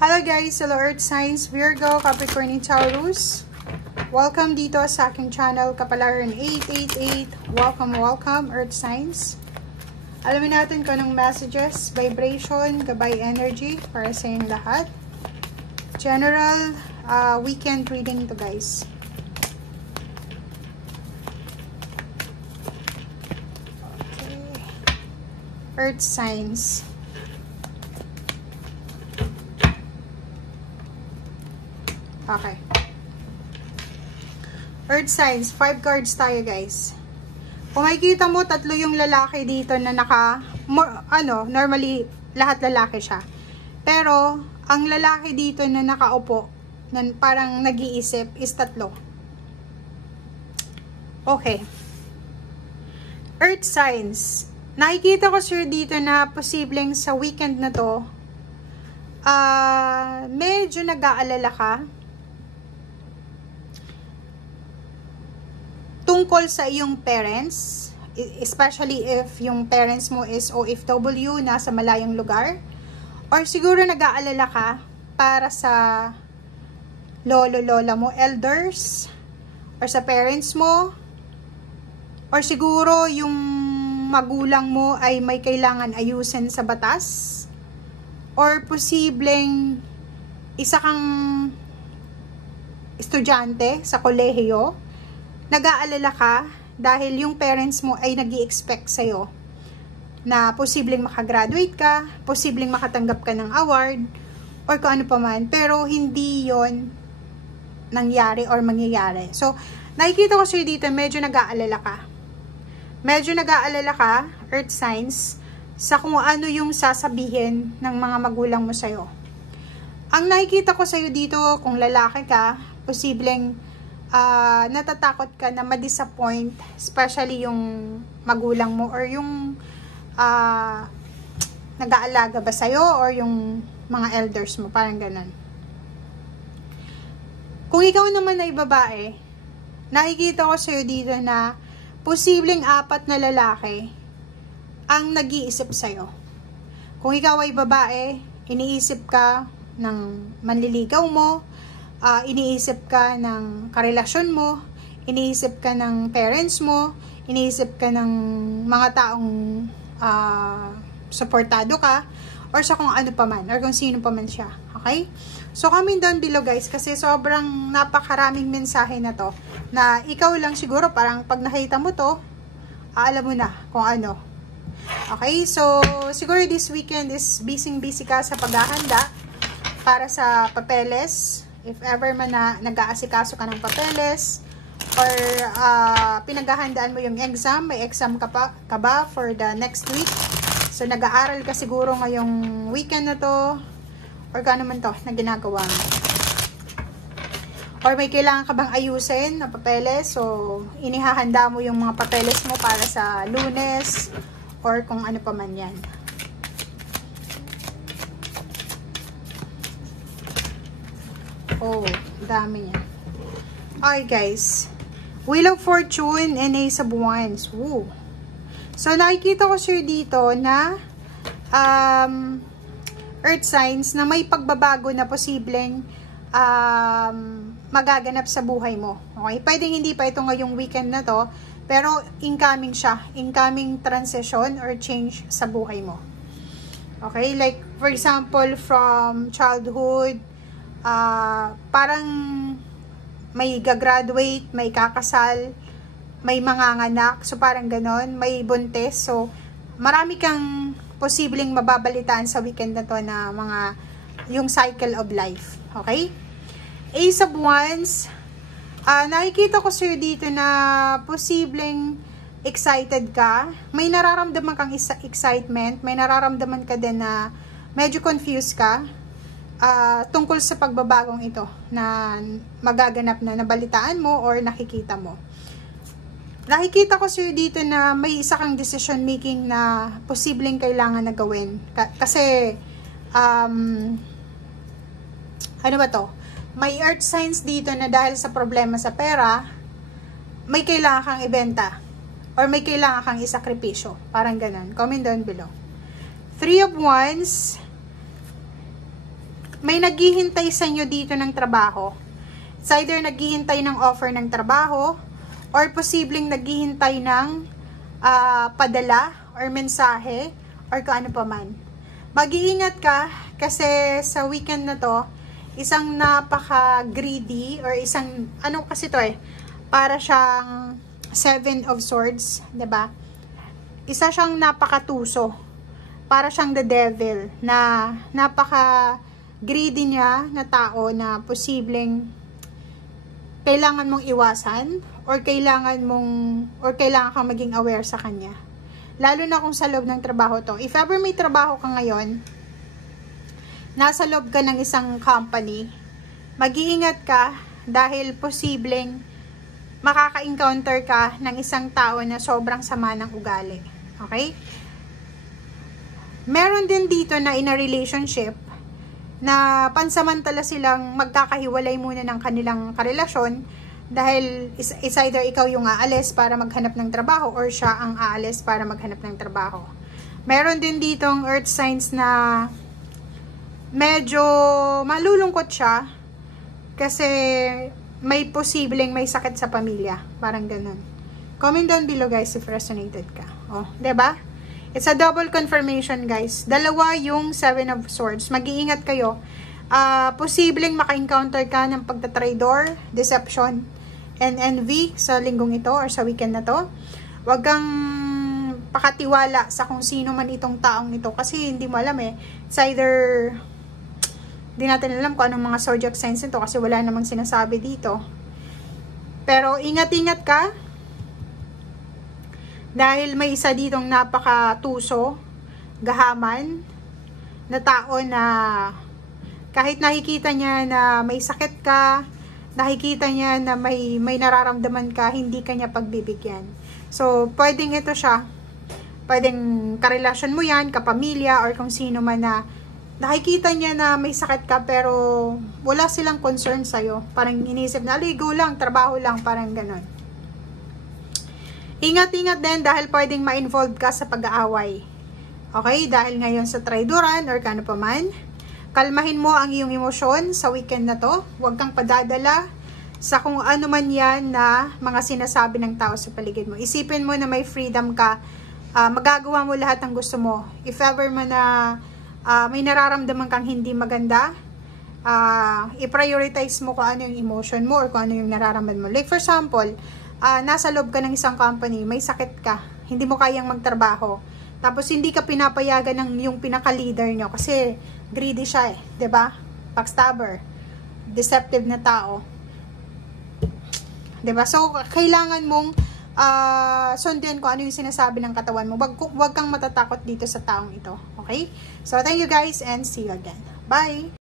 Hello guys, hello Earth Signs, Virgo, Capricorn, Taurus. Welcome dito sa aking channel, Kapalaran 888. Welcome Earth Signs. Alamin natin kung anong messages, vibration, gabay energy para sa inyong lahat. General weekend reading to guys. Okay. Earth Signs. Okay. Earth Signs, 5 cards tayo guys. Kung makikita mo, tatlo yung lalaki dito na normally, lahat lalaki siya. Pero, ang lalaki dito na nakaupo, na parang nag-iisip, is tatlo. Okay. Earth Signs, nakikita ko sir dito na posibleng sa weekend na to, medyo nag-aalala ka tungkol sa iyong parents, especially if yung parents mo is OFW, nasa malayong lugar, or siguro nag-aalala ka para sa lolo-lola mo, elders, or sa parents mo, or siguro yung magulang mo ay may kailangan ayusin sa batas, or posibleng isa kang estudyante sa kolehiyo, nag-aalala ka dahil yung parents mo ay nag-i-expect sa'yo na posibleng makagraduate ka, posibleng makatanggap ka ng award, or kung ano pa man, pero hindi yon nangyari or mangyayari. So, nakikita ko sa'yo dito, medyo nag-aalala ka. Medyo nag-aalala ka, Earth Signs, sa kung ano yung sasabihin ng mga magulang mo sa'yo. Ang nakikita ko sa'yo dito, kung lalaki ka, posibleng natatakot ka na ma-disappoint, especially yung magulang mo or yung nag-aalaga ba sa'yo or yung mga elders mo, parang ganun. Kung ikaw naman ay babae, nakikita ko sa'yo dito na posibleng 4 na lalaki ang nag-iisip sa'yo. Kung ikaw ay babae, iniisip ka ng manliligaw mo, iniisip ka ng karelasyon mo, iniisip ka ng parents mo, iniisip ka ng mga taong supportado ka, or sa kung ano pa man, or kung sino pa man siya. Okay? So, comment down below guys, kasi sobrang napakaraming mensahe na to, na ikaw lang siguro, parang pag nakita mo to, alam mo na kung ano. Okay? So, siguro this weekend is busy ka sa paghahanda para sa papeles. If ever man na nag-aasikaso ka ng papeles, or pinaghahandaan mo yung exam, may exam ka ba for the next week? So, nag-aaral ka siguro ngayong weekend na to, or gano'n man to na ginagawa mo. Or may kailangan ka bang ayusin na papeles, so inihahanda mo yung mga papeles mo para sa Lunes, or kung ano pa man yan. Oh, dami niya. Okay, guys. Wheel of Fortune and Ace of Wands. Woo. So, nakikita ko sir dito na Earth Signs na may pagbabago na posibleng magaganap sa buhay mo. Okay? Pwedeng hindi pa ito ngayong weekend na to, pero incoming siya. Incoming transition or change sa buhay mo. Okay? Like, for example, from childhood, parang may gagraduate, may kakasal, may manganganak, so parang ganon, may buntis, so marami kang posibleng mababalitaan sa weekend na to na yung cycle of life. Okay? Ace of Wands, nakikita ko sir dito na posibleng excited ka, may nararamdaman kang excitement, may nararamdaman ka din na medyo confused ka, tungkol sa pagbabagong ito na magaganap na nabalitaan mo or nakikita mo. Nakikita ko sir dito na may isa kang decision making na posibleng kailangan na gawin. Kasi, ano ba to? May Earth Signs dito na dahil sa problema sa pera, may kailangan kang ibenta or may kailangan kang isakripisyo. Parang ganun. Comment down below. 3 of Wands, may naghihintay sa inyo dito ng trabaho. It's either naghihintay ng offer ng trabaho or posibleng naghihintay ng padala or mensahe or kung ano pa man. Mag-iingat ka kasi sa weekend na to, isang napaka-greedy or isang, ano kasi to para siyang 7 of Swords, 'di ba? Isa siyang napakatuso. Para siyang the devil na napaka-greedy niya na tao na posibleng kailangan mong iwasan or kailangan kang maging aware sa kanya. Lalo na kung sa loob ng trabaho to. If ever may trabaho ka ngayon, nasa loob ka ng isang company, mag-iingat ka dahil posibleng makaka-encounter ka ng isang tao na sobrang sama ng ugali. Okay? Meron din dito na in a relationship na pansamantala silang magkakahiwalay muna ng kanilang karelasyon dahil it's either ikaw yung aalis para maghanap ng trabaho or siya ang aalis para maghanap ng trabaho. Meron din ditong earth signs na medyo malulungkot siya kasi may posibleng may sakit sa pamilya. Parang ganun. Comment down below guys if resonated ka. Oh, 'di ba? It's a double confirmation guys. Dalawa yung 7 of Swords. Mag-iingat kayo. Posibleng maka-encounter ka ng pagtatraidor, deception, and envy sa linggong ito or sa weekend na to. Huwag kang pakatiwala sa kung sino man itong taong ito kasi hindi mo alam It's either hindi natin alam kung anong mga zodiac signs nito kasi wala namang sinasabi dito. Pero ingat-ingat ka. Dahil may isa ditong napakatuso, gahaman, na tao na kahit nakikita niya na may sakit ka, nakikita niya na may nararamdaman ka, hindi ka niya pagbibigyan. So, pwedeng ito siya, pwedeng karelasyon mo yan, kapamilya, or kung sino man na nakikita niya na may sakit ka pero wala silang concern sa'yo. Parang inisip na, go lang, trabaho lang, parang ganon. Ingat-ingat din dahil pwedeng ma-involve ka sa pag-aaway. Okay? Dahil ngayon sa traidoran or kano pa man, kalmahin mo ang iyong emosyon sa weekend na to. Huwag kang padadala sa kung ano man yan na mga sinasabi ng tao sa paligid mo. Isipin mo na may freedom ka. Magagawa mo lahat ng gusto mo. If ever man na may nararamdaman kang hindi maganda, i-prioritize mo kung ano yung emotion mo or kung ano yung nararamdaman mo. Like for example, nasa loob ka ng isang company, may sakit ka, hindi mo kayang magtrabaho, tapos hindi ka pinapayagan ng yung pinaka-leader nyo kasi greedy siya 'di ba? Backstabber, deceptive na tao, 'di ba? So kailangan mong sundin kung ano yung sinasabi ng katawan mo. Wag kang matatakot dito sa taong ito, okay? So thank you guys and see you again. Bye.